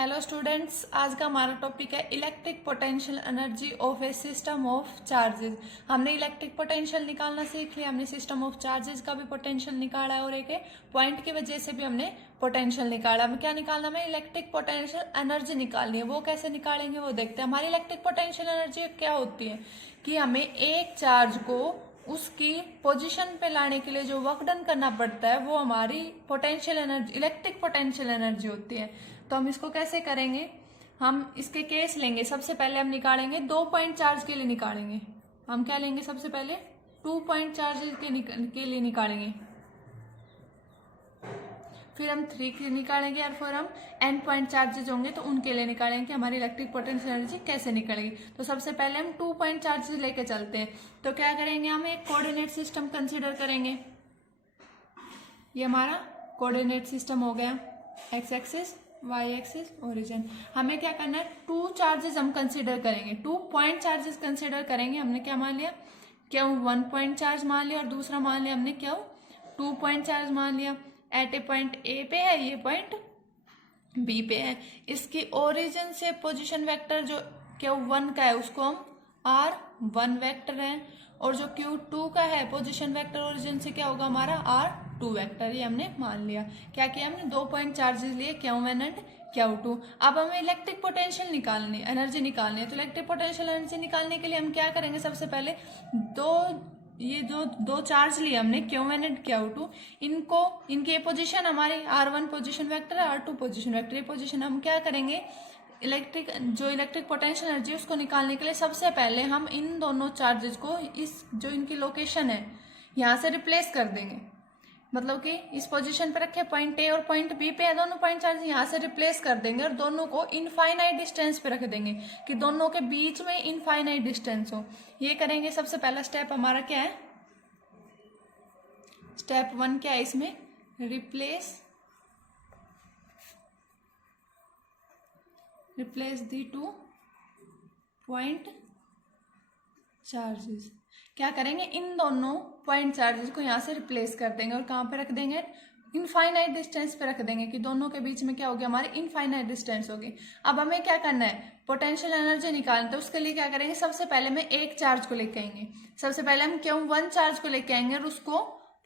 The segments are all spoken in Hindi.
हेलो स्टूडेंट्स, आज का हमारा टॉपिक है electric potential energy of A system of charges. हमने इलेक्ट्रिक पोटेंशियल निकालना सीख लिया, हमने सिस्टम ऑफ चार्जेस का भी पोटेंशियल निकाला है और एक पॉइंट की वजह से भी हमने पोटेंशियल निकाला। हमें क्या निकालना, हमें इलेक्ट्रिक पोटेंशियल एनर्जी निकालनी है। वो कैसे निकालेंगे वो देखते हैं। हमारी इलेक्ट्रिक पोटेंशियल एनर्जी क्या होती है कि हमें एक चार्ज को उसकी पोजीशन पे लाने के लिए जो वर्क डन करना पड़ता है वो हमारी potential energy, electric potential energy होती है। तो हम इसको कैसे करेंगे, हम इसके केस लेंगे। सबसे पहले हम निकालेंगे 2 पॉइंट चार्ज के लिए निकालेंगे। हम क्या लेंगे, सबसे पहले 2 पॉइंट चार्ज के लिए निकालेंगे, फिर हम 3 के निकालेंगे और फिर हम n पॉइंट चार्जेस होंगे तो उनके लिए निकालेंगे कि हमारी इलेक्ट्रिक पोटेंशियल एनर्जी कैसे निकलेगी। तो सबसे पहले हम 2 पॉइंट चार्जेस लेके चलते हैं। तो क्या करेंगे, हम एक कोऑर्डिनेट सिस्टम कंसीडर करेंगे। ये हमारा कोऑर्डिनेट सिस्टम हो गया, X axis, Y axis, origin. हमें क्या करना है, 2 चार्जेस हम कंसीडर करेंगे, 2 पॉइंट चार्जेस कंसीडर करेंगे। हमने क्या मान लिया, क्यों 1 पॉइंट चार्ज मान लिया और दूसरा मान लिया हमने क्यों 2 पॉइंट चार्ज मान लिया। एट ए पॉइंट ए पे है, ये पॉइंट बी पे है। इसकी ओरिजिन से पोजीशन वेक्टर जो Q1 का है उसको हम R1 वेक्टर है, और जो Q2 का है पोजीशन वेक्टर ओरिजिन से क्या होगा हमारा R2 वेक्टर। ये हमने मान लिया। क्या किया हमने, 2 पॉइंट चार्जेस लिए, Q1 एंड Q2। अब हमें इलेक्ट्रिक पोटेंशियल निकालनी, एनर्जी निकालनी है। तो इलेक्ट्रिक पोटेंशियल एनर्जी निकालने के लिए हम क्या करेंगे, सबसे पहले ये जो दो चार्ज लिए हमने Q1 एंड Q2, इनको, इनकी पोजीशन हमारी R1 पोजीशन वेक्टर है, R2 पोजीशन वेक्टर। ये पोजीशन हम क्या करेंगे, इलेक्ट्रिक पोटेंशियल एनर्जी उसको निकालने के लिए सबसे पहले हम इन दोनों चार्जेस को इस जो इनकी लोकेशन है यहाँ से रिप्लेस कर देंगे। मतलब कि इस पोजीशन पे रखे, पॉइंट ए और पॉइंट बी पे है, दोनों पॉइंट चार्ज यहाँ से रिप्लेस कर देंगे और दोनों को इनफाइनाइट डिस्टेंस पे रख देंगे कि दोनों के बीच में इनफाइनाइट डिस्टेंस हो। ये करेंगे। सबसे पहला स्टेप हमारा क्या है, स्टेप 1 क्या है इसमें, रिप्लेस दी 2 पॉइंट चार्जेस। क्या करेंगे, इन दोनों पॉइंट चार्जेस को यहाँ से रिप्लेस कर देंगे और कहाँ पे रख देंगे, इनफाइनाइट डिस्टेंस पे रख देंगे कि दोनों के बीच में क्या होगी, हमारी इनफाइनाइट डिस्टेंस होगी। अब हमें क्या करना है, पोटेंशियल एनर्जी निकालना। तो उसके लिए क्या करेंगे, सबसे पहले मैं एक चार्ज को लेके आएंगे। सबसे पहले हम Q1 चार्ज को लेके आएंगे और उसको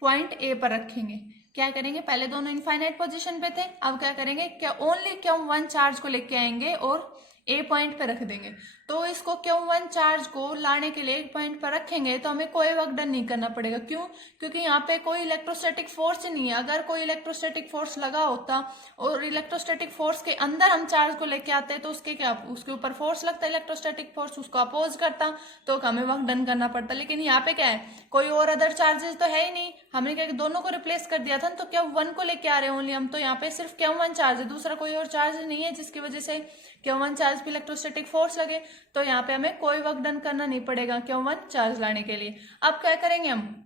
पॉइंट ए पर रखेंगे। क्या करेंगे, पहले दोनों इनफाइनाइट पोजीशन पे थे, अब क्या करेंगे, ओनली Q1 चार्ज को लेके आएंगे और ए पॉइंट पे रख देंगे। तो इसको Q1 चार्ज को लाने के लिए एक पॉइंट पर रखेंगे तो हमें कोई वर्क डन नहीं करना पड़ेगा। क्यों, क्योंकि यहाँ पे कोई इलेक्ट्रोस्टैटिक फोर्स नहीं है। अगर कोई इलेक्ट्रोस्टैटिक फोर्स लगा होता और इलेक्ट्रोस्टैटिक फोर्स के अंदर हम चार्ज को लेके आते तो उसके ऊपर फोर्स लगता, इलेक्ट्रोस्टैटिक फोर्स उसको अपोज करता, तो हमें वर्क डन करना पड़ता। लेकिन यहाँ पे क्या है, कोई और अदर चार्जेस तो है ही नहीं। हमने क्या दोनों को रिप्लेस कर दिया था, तो Q1 को लेके आ रहे हैं ओनली हम। तो यहाँ पे सिर्फ Q1 चार्ज है, दूसरा कोई और चार्ज नहीं है जिसकी वजह से Q1 चार्ज पे इलेक्ट्रोस्टैटिक फोर्स लगे। तो यहाँ पे हमें कोई वर्क डन करना नहीं पड़ेगा Q1 चार्ज लाने के लिए। अब क्या करेंगे, हम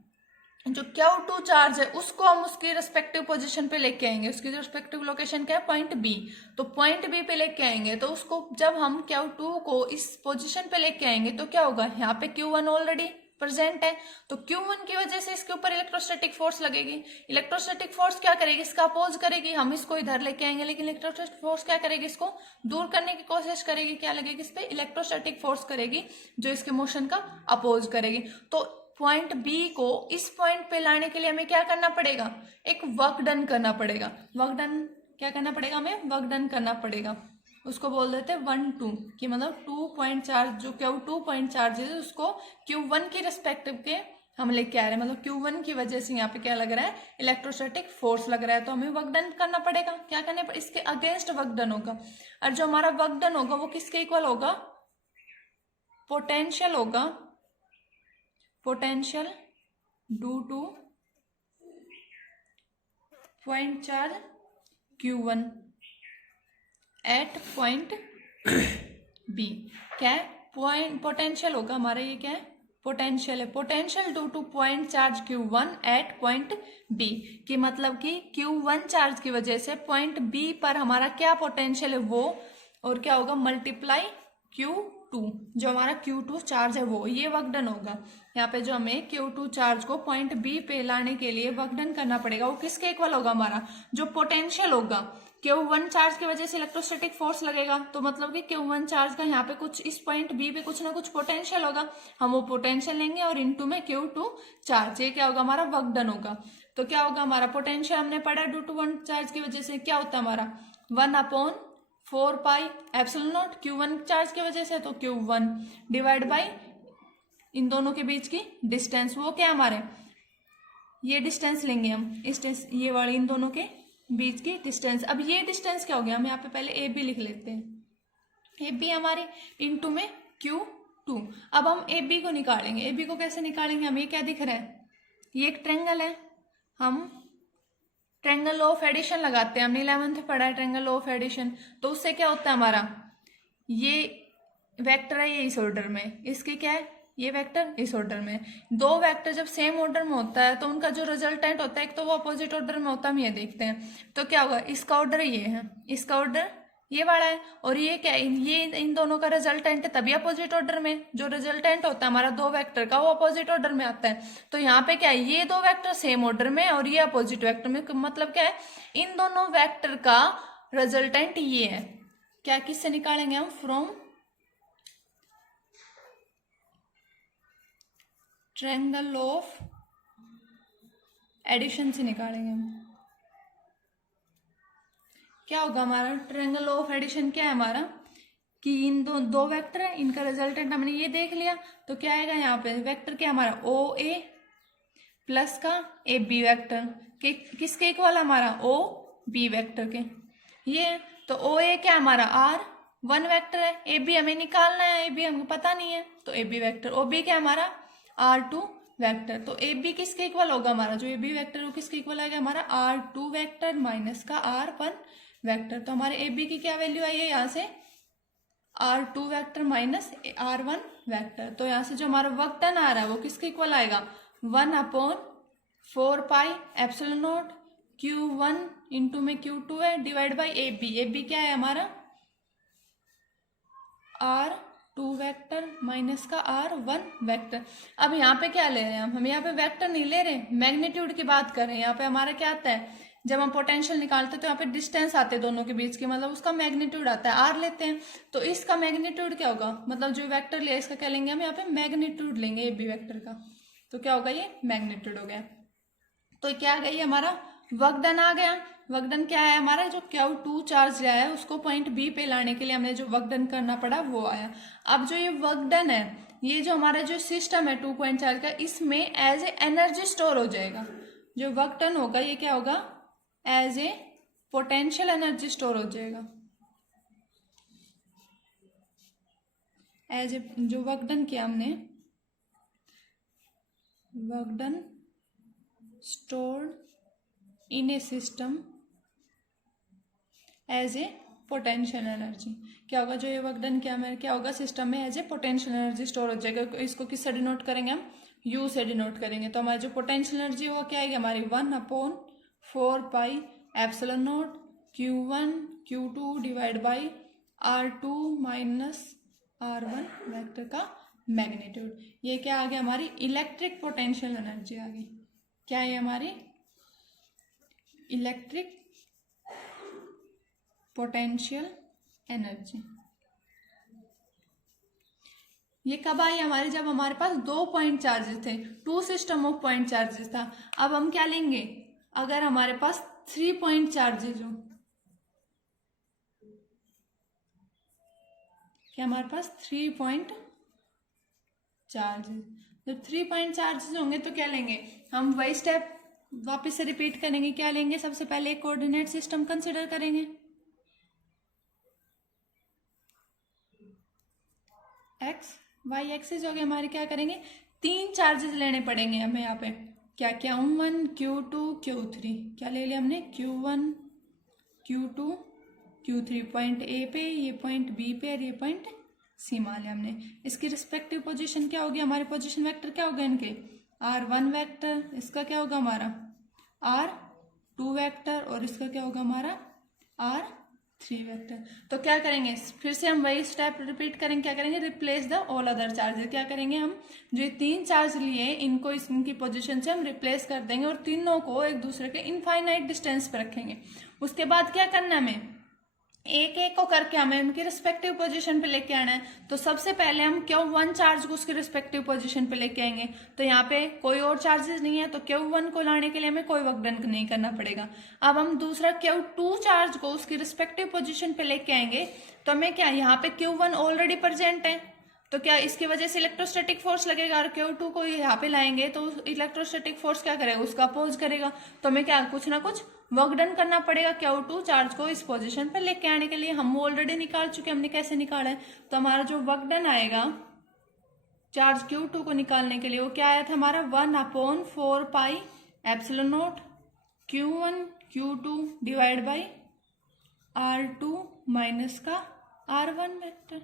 जो Q2 चार्ज है उसको हम उसकी रिस्पेक्टिव पोजीशन पे लेके आएंगे। उसकी जो रिस्पेक्टिव लोकेशन क्या है, पॉइंट बी। तो पॉइंट बी पे लेके आएंगे। तो उसको जब हम Q2 को इस पोजीशन पे लेके आएंगे तो क्या होगा, यहाँ पे Q1 ऑलरेडी प्रेजेंट है, तो Q1 की वजह से इसके ऊपर इलेक्ट्रोस्टैटिक फोर्स लगेगी। इलेक्ट्रोस्टैटिक फोर्स क्या करेगी, इसका अपोज करेगी। हम इसको इधर लेके आएंगे लेकिन इलेक्ट्रोस्टैटिक फोर्स क्या करेगी, इसको दूर करने की कोशिश करेगी। क्या लगेगी, इस पे इलेक्ट्रोस्टैटिक फोर्स करेगी जो इसके मोशन का अपोज करेगी। तो पॉइंट बी को इस पॉइंट पे लाने के लिए हमें क्या करना पड़ेगा, एक वर्क डन करना पड़ेगा। वर्क डन क्या करना पड़ेगा, हमें वर्क डन करना पड़ेगा। उसको बोल देते हैं 1 2 कि मतलब 2 पॉइंट चार्ज, जो Q2 पॉइंट चार्ज है उसको Q1 की रिस्पेक्टिव के हम लेके आ रहे हैं। मतलब Q1 की वजह से यहाँ पे क्या लग रहा है, इलेक्ट्रोस्टैटिक फोर्स लग रहा है। तो हमें वर्क डन करना पड़ेगा। क्या करने पर इसके अगेंस्ट वर्क डन होगा, और जो हमारा वर्क डन होगा वो किसके इक्वल होगा, पोटेंशियल होगा, potential due to point charge Q1 at point B. क्या है, पॉइंट पोटेंशियल होगा हमारा, ये क्या है, पोटेंशियल है, potential due to point charge Q1 at point B. कि मतलब कि Q1 चार्ज की वजह से पॉइंट बी पर हमारा क्या पोटेंशियल है वो, और क्या होगा, मल्टीप्लाई Q2, जो हमारा Q2 चार्ज है वो, ये वर्क डन होगा। यहाँ पे जो हमें Q2 चार्ज को पॉइंट बी पे लाने के लिए वर्क डन करना पड़ेगा, वो किसके इक्वल होगा, हमारा जो पोटेंशियल होगा Q1 चार्ज की वजह से इलेक्ट्रोस्टैटिक फोर्स लगेगा, तो मतलब कि Q1 चार्ज का यहाँ पे कुछ इस पॉइंट बी पे कुछ ना कुछ पोटेंशियल होगा, हम वो पोटेंशियल लेंगे और इनटू में Q2 चार्ज, ये क्या होगा हमारा वर्क डन होगा। तो क्या होगा हमारा पोटेंशियल हमने पढ़ा ड्यू टू 1 चार्ज की वजह से क्या होता है हमारा 1/4 pi epsilon not, Q1 charge की वजह से तो Q1 डिवाइड बाई इन दोनों के बीच की डिस्टेंस, वो क्या हमारे ये डिस्टेंस लेंगे हम, इस ये वाली इन दोनों के बीच की डिस्टेंस। अब ये डिस्टेंस क्या हो गया, हम यहाँ पे पहले ए बी लिख लेते हैं, ए बी हमारी इनटू में Q2। अब हम ए बी को निकालेंगे, ए बी को कैसे निकालेंगे, हम ये क्या दिख रहा है, ये एक ट्रेंगल है, हम ट्रेंगल लॉ ऑफ एडिशन लगाते हैं, हमने 11th में पढ़ा है ट्रेंगल लॉ ऑफ एडिशन। तो उससे क्या होता है हमारा, ये वेक्टर है ये इस ऑर्डर में, इसके क्या है ये वेक्टर इस ऑर्डर में। दो वेक्टर जब सेम ऑर्डर में होता है तो उनका जो रिजल्टेंट होता है एक तो वो अपोजिट ऑर्डर में होता है, हम ये देखते हैं। तो क्या होगा, इसका ऑर्डर ये है, इसका ऑर्डर ये वाला है, और ये क्या है, ये इन दोनों का रिजल्टेंट है तभी अपोजिट ऑर्डर में। जो रिजल्टेंट होता है हमारा दो वेक्टर का वो अपोजिट ऑर्डर में आता है। तो यहाँ पे क्या है, ये दो वेक्टर सेम ऑर्डर में और ये अपोजिट वेक्टर में, मतलब क्या है इन दोनों वेक्टर का रिजल्टेंट ये है। क्या किससे निकालेंगे हम, फ्रॉम ट्रायंगल ऑफ एडिशन से निकालेंगे हम। क्या होगा हमारा ट्रायंगल ऑफ एडिशन, क्या है हमारा कि इन दो वेक्टर है, इनका रिजल्टेंट हमने ये देख लिया। तो क्या आएगा यहाँ पे वेक्टर क्या हमारा ओ ए प्लस का ए बी वेक्टर के किसके इक्वल हमारा ओ बी वेक्टर के, ये तो ओ ए क्या हमारा आर वन वेक्टर है, ए बी हमें निकालना है, ए बी हमको पता नहीं है, तो A B vector, O B क्या हमारा R2 वेक्टर। तो ए बी किसके इक्वल होगा हमारा, जो ए बी वेक्टर वो किसके इक्वल आएगा हमारा R2 वेक्टर माइनस का R1 वेक्टर। तो हमारे ए बी की क्या वैल्यू आई है यहाँ से R2 vector minus R1 vector. तो यहाँ से जो हमारा वर्क डन आ रहा है वो किसके इक्वल आएगा 1/4 pi epsilon not Q1 into में Q2 है डिवाइड बाई ए बी क्या है हमारा R2 वेक्टर माइनस का R1 वेक्टर। अब यहाँ पे क्या ले रहे हैं हम यहाँ पे वेक्टर नहीं ले रहे, मैग्नीट्यूड की बात कर रहे हैं। यहाँ पे हमारा क्या आता है, जब हम पोटेंशियल निकालते हैं तो यहाँ पे डिस्टेंस आते हैं दोनों के बीच के, मतलब उसका मैग्नीट्यूड आता है, R लेते हैं। तो इसका मैग्नीट्यूड क्या होगा, मतलब जो वेक्टर लिया इसका क्या लेंगे हम यहाँ पे मैग्नीट्यूड लेंगे ए बी वेक्टर का। तो क्या होगा ये मैग्नीट्यूड हो गया। तो क्या आ गई हमारा वर्क डन आ गया। वर्क डन क्या है हमारा, जो Q2 चार्ज लिया है उसको पॉइंट बी पे लाने के लिए हमने जो वर्क डन करना पड़ा वो आया। अब जो ये वर्क डन है, ये जो हमारा जो सिस्टम है 2 पॉइंट चार्ज का, इसमें एज ए एनर्जी स्टोर हो जाएगा। जो वर्क डन होगा ये क्या होगा, as a potential energy store हो जाएगा। एज ए जो वर्क डन किया हमने, work done stored in a system as a potential energy। क्या होगा, जो ये वर्क डन किया हमें क्या होगा सिस्टम में as a potential energy store हो जाएगा। इसको किससे डिनोट करेंगे हम, U से डिनोट करेंगे। तो हमारी जो पोटेंशियल एनर्जी वो क्या आएगी हमारी 1/4 pi epsilon not Q1 Q2 divide by R2 minus R1 vector का मैग्नीट्यूड। ये क्या आ गया हमारी इलेक्ट्रिक पोटेंशियल एनर्जी आ गई। क्या है हमारी इलेक्ट्रिक पोटेंशियल एनर्जी। ये कब आई हमारे, जब हमारे पास 2 पॉइंट चार्जेस थे, 2 सिस्टम ऑफ पॉइंट चार्जेस था। अब हम क्या लेंगे, अगर हमारे पास 3 पॉइंट चार्जेस हो, क्या हमारे पास 3 पॉइंट चार्जेस, जब 3 पॉइंट चार्जेस होंगे तो क्या लेंगे हम, वही स्टेप वापस से रिपीट करेंगे। क्या लेंगे, सबसे पहले एक कोऑर्डिनेट सिस्टम कंसीडर करेंगे, एक्स वाई एक्सिस हो गए हमारे। क्या करेंगे 3 चार्जेस लेने पड़ेंगे हमें यहाँ पे, क्या Q1 Q2 Q3। क्या ले लिया हमने Q1 Q2 Q3, point A पे, ये पॉइंट बी पे और ये पॉइंट सी मान लिया हमने। इसकी रिस्पेक्टिव पोजीशन क्या होगी, हमारे पोजीशन वेक्टर क्या होगा इनके R1 वेक्टर, इसका क्या होगा हमारा R2 वेक्टर और इसका क्या होगा हमारा 3 वेक्टर। तो क्या करेंगे, फिर से हम वही स्टेप रिपीट करेंगे, क्या करेंगे, replace the all other charges. क्या करेंगे, हम जो ये 3 चार्ज लिए इनको इनकी पोजीशन से हम रिप्लेस कर देंगे और तीनों को एक दूसरे के इनफाइनाइट डिस्टेंस पे रखेंगे। उसके बाद क्या करना है, हमें एक एक को करके हमें उनकी रिस्पेक्टिव पोजीशन पे लेके आना है। तो सबसे पहले हम Q1 चार्ज को उसकी रिस्पेक्टिव पोजीशन पे लेके आएंगे। तो यहाँ पे कोई और चार्जेस नहीं है, तो Q1 को लाने के लिए हमें कोई वर्क डन नहीं करना पड़ेगा। अब हम दूसरा Q2 चार्ज को उसकी रिस्पेक्टिव पोजीशन पे लेके आएंगे। तो हमें क्या, यहाँ पे Q1 ऑलरेडी प्रेजेंट है, तो क्या इसकी वजह से इलेक्ट्रोस्टैटिक फोर्स लगेगा, और Q2 को यहाँ पे लाएंगे तो इलेक्ट्रोस्टैटिक फोर्स क्या करेगा, उसका अपोज करेगा। तो हमें क्या, कुछ ना कुछ वर्क डन करना पड़ेगा Q2 चार्ज को इस पोजीशन पर लेके आने के लिए। हम ऑलरेडी निकाल चुके, हमने कैसे निकाला है, तो हमारा जो वर्क डन आएगा चार्ज Q2 को निकालने के लिए वो क्या आया था हमारा, 1/4 pi epsilon not Q1 Q2 divide by R2 minus का R1 वेक्टर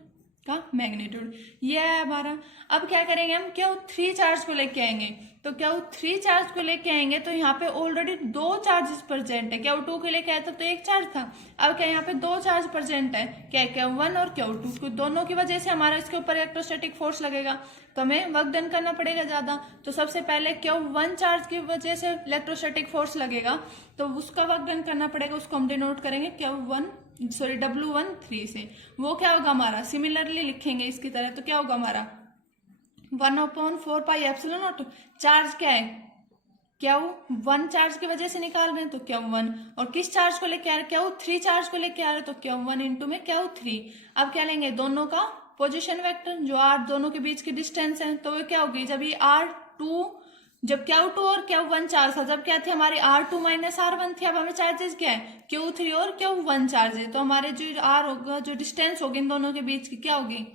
का मैग्नीट्यूड, ये है हमारा। अब क्या करेंगे, हम Q3 चार्ज को लेके आएंगे। तो Q3 चार्ज को लेके आएंगे तो यहाँ पे ऑलरेडी 2 चार्जेस प्रेजेंट है। Q2 के लेके आया था तो 1 चार्ज था, अब क्या यहाँ पे 2 चार्ज प्रेजेंट है, क्या Q1 और Q2, दोनों की वजह से हमारा इसके ऊपर इलेक्ट्रोस्टैटिक फोर्स लगेगा, तो हमें वर्क डन करना पड़ेगा ज्यादा। तो सबसे पहले Q1 चार्ज की वजह से इलेक्ट्रोस्टैटिक फोर्स लगेगा, तो उसका वर्क डन करना पड़ेगा, उसको हम डिनोट करेंगे W13 से। वो क्या होगा हमारा, सिमिलरली लिखेंगे इसकी तरह, तो क्या होगा हमारा 1/4 पाई एप्सिलॉन नॉट। चार्ज क्या है, Q1 चार्ज की वजह से निकाल रहे हैं तो Q1, और किस चार्ज को लेके आ रहे हैं, Q3 चार्ज को लेके आ रहे हैं, तो Q1 इंटू में Q3। अब क्या लेंगे, दोनों का पोजिशन वेक्टर, जो R दोनों के बीच की डिस्टेंस है, तो वो क्या होगी, जब ये R2, जब Q2 और Q1 चार्ज था, जब क्या थी हमारी R2 माइनस R1 थी। अब हमें चार्जेस क्या है, Q3 और Q1 चार्ज है, तो हमारे जो R होगा, जो डिस्टेंस होगी इन दोनों के बीच की, क्या होगी,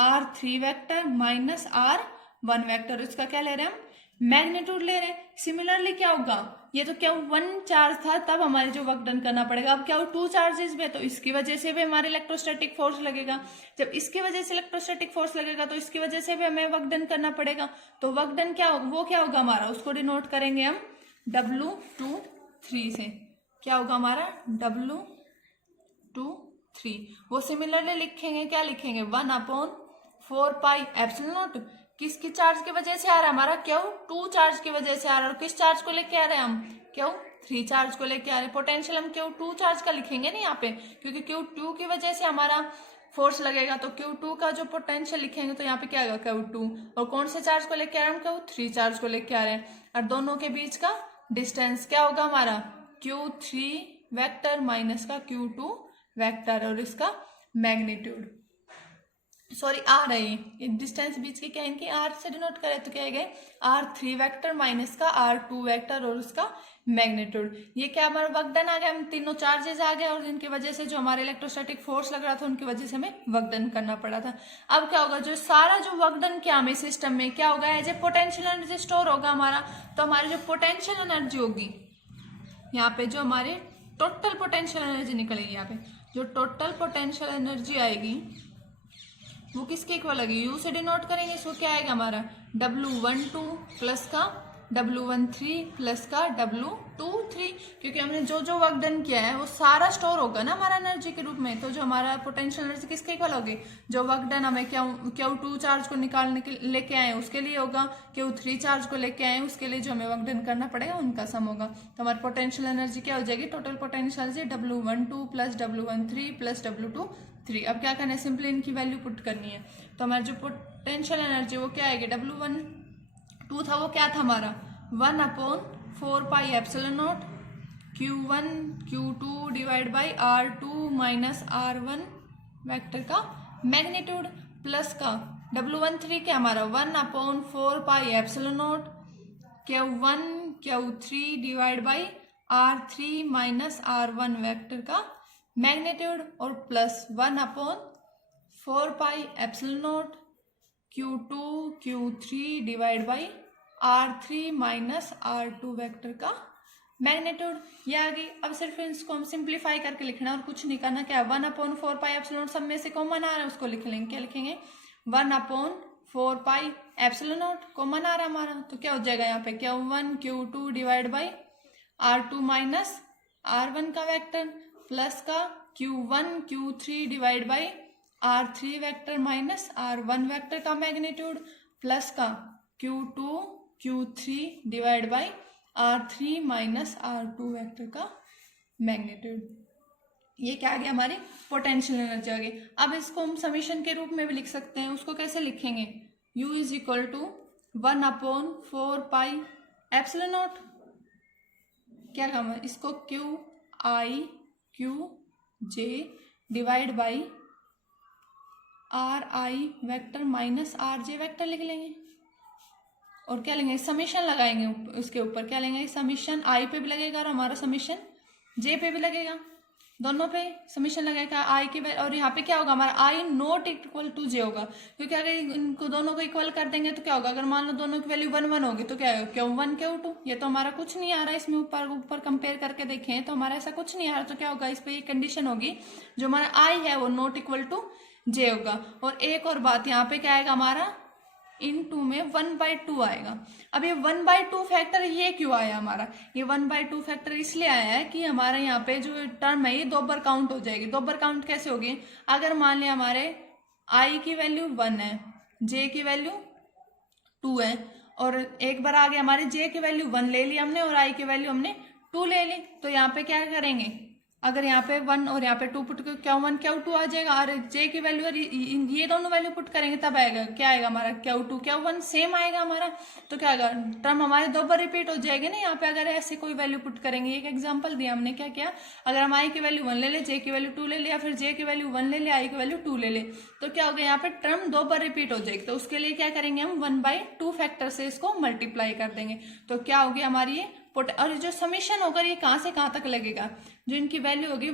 R3 vector minus R1 vector. इसका क्या ले रहे हैं हम, मैग्नीट्यूड ले रहे हैं। सिमिलरली क्या होगा, ये तो Q1 चार्ज था, तब हमारे जो वर्क डन करना पड़ेगा। अब Q2 चार्जेस में, तो इसकी वजह से भी हमारे इलेक्ट्रोस्टैटिक फोर्स लगेगा। जब इसकी वजह से इलेक्ट्रोस्टैटिक फोर्स लगेगा तो इसकी वजह से भी हमें वर्क डन करना पड़ेगा। तो वर्क डन क्या होगा, वो क्या होगा हमारा, उसको डिनोट करेंगे हम W23 से। क्या होगा हमारा W23, वो सिमिलरली लिखेंगे, क्या लिखेंगे, 1/4 पाई एप्सिलॉन नॉट, किसकी चार्ज की वजह से आ रहा है हमारा, Q2 चार्ज की वजह से आ रहा है, और किस चार्ज को लेके आ रहे हैं हम, Q3 चार्ज को लेके आ रहे हैं। पोटेंशियल हम Q2 चार्ज का लिखेंगे ना यहाँ पे, क्योंकि Q2 की वजह से हमारा फोर्स लगेगा, तो Q2 का जो पोटेंशियल लिखेंगे तो यहाँ पे क्या आएगा Q2, और कौन से चार्ज को लेके आ रहे हैं हम, Q3 चार्ज को लेके आ रहे हैं, और दोनों के बीच का डिस्टेंस क्या होगा हमारा, Q3 वेक्टर माइनस का Q2 वेक्टर, और इसका मैग्नीट्यूड, सॉरी आर है ये डिस्टेंस बीच की, क्या इनकी आर से डिनोट करें तो क्या है, R3 वेक्टर माइनस का R2 वेक्टर और उसका मैग्नीट्यूड। ये क्या हमारा वर्क डन आ गया, हम तीनों चार्जेस आ गए, और इनकी वजह से जो हमारे इलेक्ट्रोस्टैटिक फोर्स लग रहा था उनकी वजह से हमें वर्क डन करना पड़ा था। अब क्या होगा, जो सारा जो वर्क डन किया हमें सिस्टम में, क्या होगा, as a potential energy store होगा हमारा। तो हमारी जो पोटेंशियल एनर्जी होगी यहाँ पे, जो हमारी टोटल पोटेंशियल एनर्जी निकलेगी, यहाँ पे जो टोटल पोटेंशियल एनर्जी आएगी वो किसके इक्वल आएगी, यू से डिनोट करेंगे। इसको क्या आएगा हमारा W12 प्लस का W13 प्लस का W23, क्योंकि हमने जो जो वर्क डन किया है वो सारा स्टोर होगा ना हमारा एनर्जी के रूप में। तो जो हमारा पोटेंशियल एनर्जी किसके इक्वल होगी, जो वर्क डन हमें Q2 चार्ज को निकालने के लेके आए उसके लिए होगा, Q3 चार्ज को लेके आए उसके लिए जो हमें वर्क डन करना पड़ेगा उनका सम होगा। तो हमारी पोटेंशियल एनर्जी क्या हो जाएगी, total potential energy W12 plus W13 plus W23। अब क्या करना है, सिंपली इनकी वैल्यू पुट करनी है। तो हमारी जो पोटेंशियल एनर्जी वो क्या आएगी, W12 था वो क्या था हमारा 1/4 pi epsilon not Q1 Q2 divide by R2 minus R1 vector का मैग्नीट्यूड, प्लस का W13 क्या हमारा 1/4 pi epsilon not Q1 Q3 divide by R3 minus R1 vector का मैग्नीट्यूड, और plus 1/4 pi epsilon not Q2 Q3 divide by R3 minus R2 vector का मैग्नीट्यूड। ये आ गई। अब सिर्फ इसको हम सिंप्लीफाई करके लिखना और कुछ नहीं करना। क्या 1/4 पाई एप्सिलॉन सब में से कॉमन आ रहा है उसको लिख लेंगे। क्या लिखेंगे 1/4 पाई एप्सिलॉन नॉट कॉमन आ रहा है हमारा, तो क्या हो जाएगा यहाँ पे Q1 Q2 divide by R2 minus R1 का वेक्टर प्लस का Q1 Q3 divide by R3 vector minus R1 vector का मैग्नीट्यूड प्लस का Q2 Q3 divide by R3 minus R2 vector का मैग्नीट्यूड। ये क्या आ गया, हमारी पोटेंशियल एनर्जी आ गई। अब इसको हम समीशन के रूप में भी लिख सकते हैं। उसको कैसे लिखेंगे, U is equal to 1/4 pi epsilon naught, क्या काम है, इसको QIQJ divide by RI vector minus RJ vector लिख लेंगे। और क्या लेंगे, समीशन लगाएंगे उसके ऊपर, क्या लेंगे, समीशन I पे भी लगेगा और हमारा समीशन J पे भी लगेगा, दोनों पे समीशन लगेगा I के। और यहाँ पे क्या होगा, हमारा I not equal to J होगा, क्योंकि अगर इनको दोनों को इक्वल कर देंगे तो क्या होगा, अगर मान लो दोनों की वैल्यू 1 1 होगी तो क्या होगा, Q1 Q2। ये तो हमारा कुछ नहीं आ रहा है इसमें, ऊपर कंपेयर करके देखें तो हमारा ऐसा कुछ नहीं आ रहा, तो क्या होगा, इस पर ये कंडीशन होगी, जो हमारा I है वो नॉट इक्वल टू J होगा। और एक और बात, यहाँ पे क्या आएगा, हमारा इन टू में 1/2 आएगा। अब ये 1/2 फैक्टर ये क्यों आया, हमारा ये 1/2 फैक्टर इसलिए आया है कि हमारा यहाँ पे जो टर्म है ये 2 बार काउंट हो जाएगी। 2 बार काउंट कैसे होगी, अगर मान लिया हमारे I की वैल्यू 1 है, J की वैल्यू 2 है, और एक बार आगे हमारे J की वैल्यू 1 ले ली हमने और I की वैल्यू हमने 2 ले ली, तो यहाँ पे क्या करेंगे, अगर यहाँ पे 1 और यहाँ पे 2 पुट कर Q1 Q2 आ जाएगा, और J की वैल्यू और ये दोनों वैल्यू पुट करेंगे तब आएगा, क्या आएगा, हमारा Q2 Q1 सेम आएगा हमारा। तो क्या आएगा, टर्म हमारे 2 बार रिपीट हो जाएगी ना यहाँ पे, अगर ऐसे कोई वैल्यू पुट करेंगे। एक एग्जांपल दिया हमने, क्या किया, अगर हम I की वैल्यू 1 ले ले, J की वैल्यू 2 ले लिया, फिर J की वैल्यू 1 ले लिया, I की वैल्यू 2 ले ले, तो क्या होगा, यहाँ पे टर्म 2 बार रिपीट हो जाएगी। तो उसके लिए क्या करेंगे, हम 1/2 फैक्टर से इसको मल्टीप्लाई कर देंगे, तो क्या होगी हमारी ये और जो समीशन होगा ये कहाँ से कहाँ तक लगेगा, जो इनकी वैल्यू होगी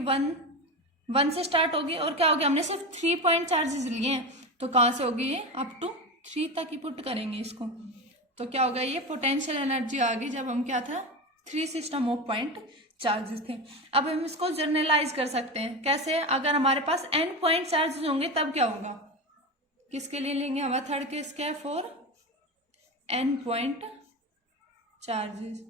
1 से स्टार्ट होगी, और क्या होगी, हमने सिर्फ 3 पॉइंट चार्जेस लिए हैं, तो कहाँ से होगी ये अप टू 3 तक ही पुट करेंगे इसको। तो क्या होगा, ये पोटेंशियल एनर्जी आ गई जब हम क्या था 3 सिस्टम ऑफ पॉइंट चार्जेस थे। अब हम इसको जर्नलाइज कर सकते हैं, कैसे, अगर हमारे पास n पॉइंट चार्जेस होंगे तब क्या होगा, किसके लिए लेंगे, हमारा थर्ड केस क्या है, फॉर n पॉइंट चार्जेस।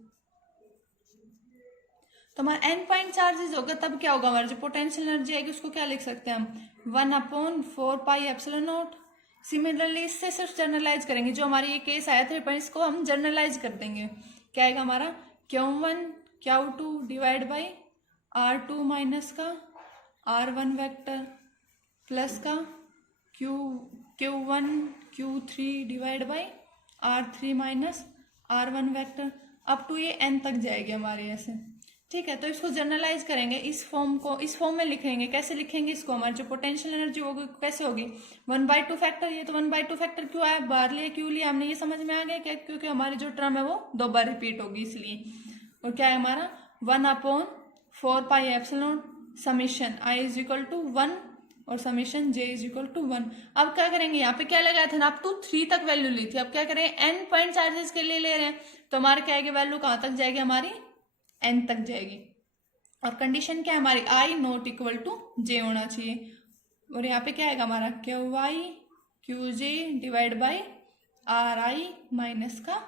तो हमारा n पॉइंट चार्जेस होगा तब क्या होगा, हमारा जो पोटेंशियल एनर्जी आएगी उसको क्या लिख सकते हैं हम, 1/4 पाई एप्सिलॉन नॉट। सिमिलरली इससे सिर्फ जर्नलाइज करेंगे, जो हमारे ये केस आया था इसको हम जर्नलाइज कर देंगे, क्या आएगा हमारा Q1 Q2 divide by R2 minus का R1 वेक्टर प्लस का Q1 Q3 divide by R3 minus R1 vector, up to ये n तक जाएगी हमारे ऐसे, ठीक है। तो इसको जर्नलाइज करेंगे, इस फॉर्म में लिखेंगे। कैसे लिखेंगे इसको, हमारी जो पोटेंशियल एनर्जी होगी कैसे होगी, 1/2 फैक्टर। ये तो 1/2 फैक्टर क्यों आया, बाहर लिया क्यों लिया हमने, ये समझ में आ गया क्या, क्योंकि हमारी जो टर्म है वो 2 बार रिपीट होगी इसलिए। और क्या है हमारा 1/4 pi epsilon summation I is equal to 1 और summation J is equal to 1। अब क्या करेंगे, यहाँ पे क्या लगाया था ना, अप टू 3 तक वैल्यू ली थी, अब क्या करेंगे n पॉइंट चार्जेस के लिए ले रहे हैं, तो हमारे क्या आएगी वैल्यू, कहाँ तक जाएगी हमारी n तक जाएगी। और कंडीशन क्या है हमारी, I not equal to J होना चाहिए। और यहाँ पे क्या आएगा हमारा QI QJ divide by RI minus का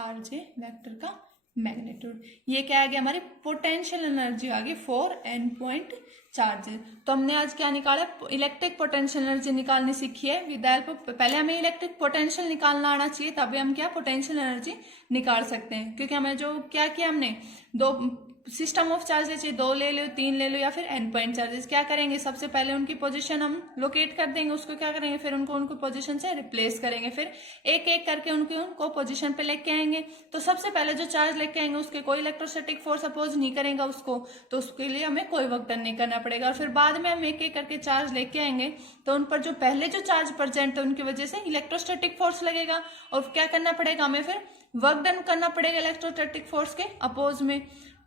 RJ वेक्टर का मैग्नीट्यूड। ये क्या आ गया, हमारी पोटेंशियल एनर्जी आ गई फॉर n पॉइंट चार्जेस। तो हमने आज क्या निकाला, इलेक्ट्रिक पोटेंशियल एनर्जी निकालनी सीखी है विद हेल्प, पहले हमें इलेक्ट्रिक पोटेंशियल निकालना आना चाहिए तभी हम क्या पोटेंशियल एनर्जी निकाल सकते हैं। क्योंकि हमें जो क्या किया हमने, 2 सिस्टम ऑफ चार्ज चाहिए, 2 ले लो 3 ले लो या फिर n पॉइंट चार्जेस। क्या करेंगे, सबसे पहले उनकी पोजीशन हम लोकेट कर देंगे, उसको क्या करेंगे, फिर उनको पोजीशन से रिप्लेस करेंगे, फिर एक एक करके उनको पोजीशन पे लेके आएंगे। तो सबसे पहले जो चार्ज लेके आएंगे उसके कोई इलेक्ट्रोस्टैटिक फोर्स अपोज नहीं करेगा उसको, तो उसके लिए हमें कोई वर्क डन नहीं करना पड़ेगा। और फिर बाद में हम एक एक करके चार्ज लेके आएंगे तो उन पर जो पहले जो चार्ज प्रेजेंट है उनकी वजह से इलेक्ट्रोस्टैटिक फोर्स लगेगा, और क्या करना पड़ेगा हमें, फिर वर्क डन करना पड़ेगा इलेक्ट्रोस्टैटिक फोर्स के अपोज में।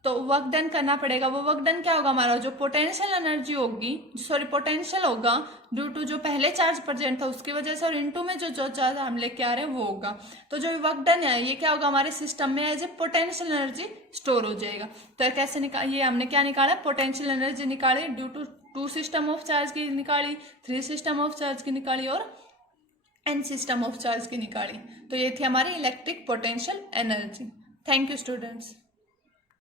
तो वर्क डन करना पड़ेगा, वो वर्क डन क्या होगा, हमारा जो पोटेंशियल एनर्जी होगी, सॉरी पोटेंशियल होगा ड्यू टू जो पहले चार्ज प्रेजेंट था उसकी वजह से, और इनटू में जो चार्ज हम लेके आ रहे हैं वो होगा। तो जो वर्क डन है ये क्या होगा, हमारे सिस्टम में as a potential energy store हो जाएगा। तो कैसे ये हमने क्या निकाला, पोटेंशियल एनर्जी निकाली due to 2 system of charge की निकाली, 3 सिस्टम ऑफ चार्ज की निकाली और n सिस्टम ऑफ चार्ज की निकाली। तो ये थी हमारी electric potential energy. Thank you students.